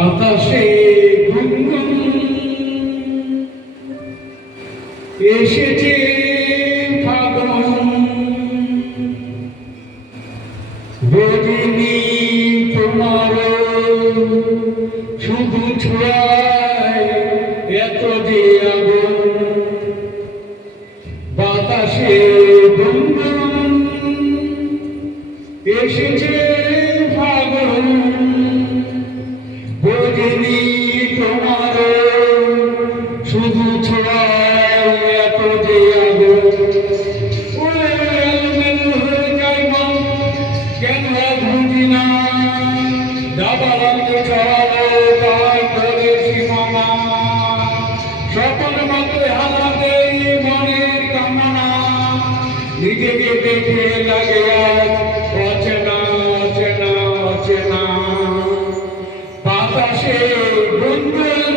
বাতাসে গুনগুন এসেছে ফাগুন, বুঝিনি তোমার শুধু ছোঁয়ায় এত যে আগুন। বাতাসে গুনগুন এসেছে ফাগুন, বুঝিনি তোমার শুধু ছোঁয়ায় এত যে আগুন। ওরে এলোমেলো হয়ে যায় মন, কেন বুঝি না, দাবালঙ্গ ছড়ালো তাই করে সীমানা। সকল মতে হারাতে মনের কামনা, নিজেকে দেখে লাগে আজ অচেনা অচেনা অচেনা। বাতাসে গুনগুন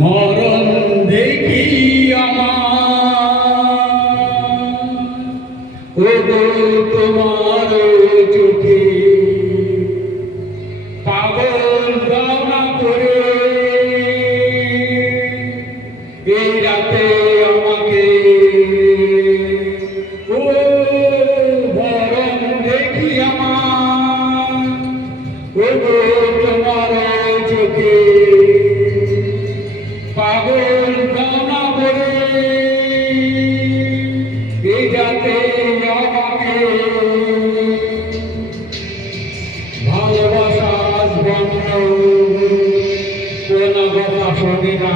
মরণ দেখি আমার তোমার চোখে, পাগল রওনা করে এই রাতে আমাকে। ও মরণ দেখি আমার তোমার চোখে, পাগল রওনা করে এই রাতে আমাকে। ভালোবাসা আজ বন্ধ, কোন কথা শোনে না,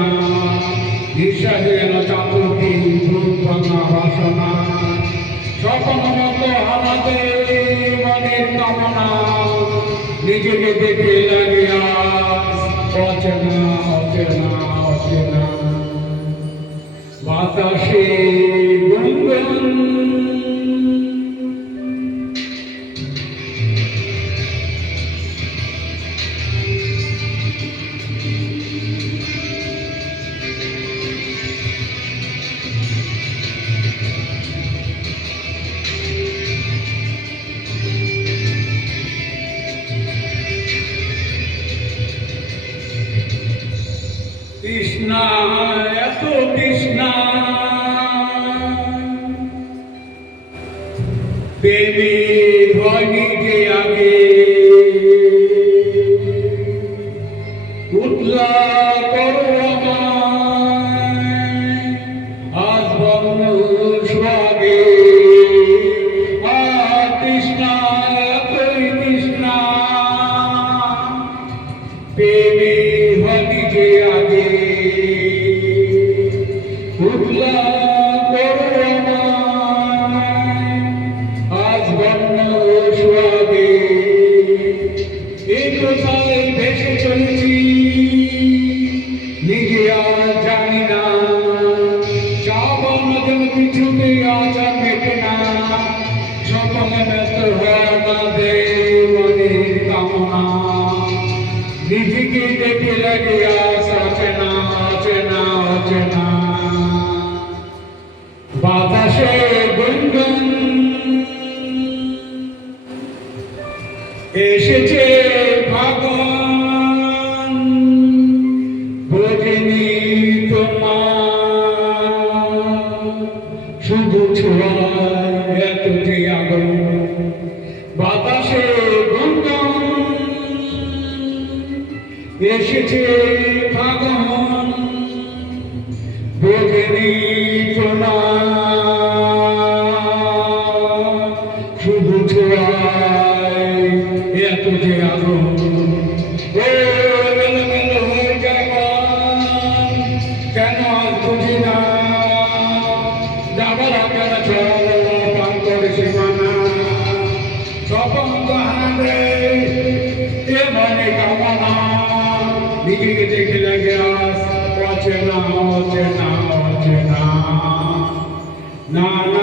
নিঃশ্বাসের চাতুর্থী ভূত ভাঙা বাসনা। স্বপ্ন মতো হারাতে মনের কামনা, নিজেকে দেখে লাগে আজ অচেনা অচেনা অচেনা। বাতাসে গুনগুন তৃষ্ণা এত তৃষ্ণা, প্রেমে হয়নি যে আগে। উতলা করো আমায় আজ বন্ধ সোহাগে। তৃষ্ণা এতই তৃষ্ণা, প্রেমে হয়নি যে আগে। উতলা করো আমায় আজ বন্ধ সোহাগে। এই কোথায় ভেসে চলেছি নিজে আর জানি না, চাওয়ার মতন কিছুতে আজ আর মেটে না। সকলে ব্যস্ত হওয়া না দে মনের কামনা, নিজেকে দেখে লাগে আজ অচেনা অচেনা অচেনা। বাতাসে গুনগুন এসেছে ফাগুন, বুঝিনি তোমার শুধু ছোঁয়ায় এত যে আগুন। বাতাসে গুনগুন এসেছে ফাগুন, বুঝিনি তোমার শুধু ছোঁয়ায় এত যে আগুন। ও এলোমেলো হয়ে যায় মন, কেন আজ বুঝি না, যাবার আপনারা ছড়ালো পান করে সীমানা। স্বপ্ন তো হারাতে এ মনে কামনা, নিজেকে দেখে লাগে আজ অচেনা অচেনা অচেনা না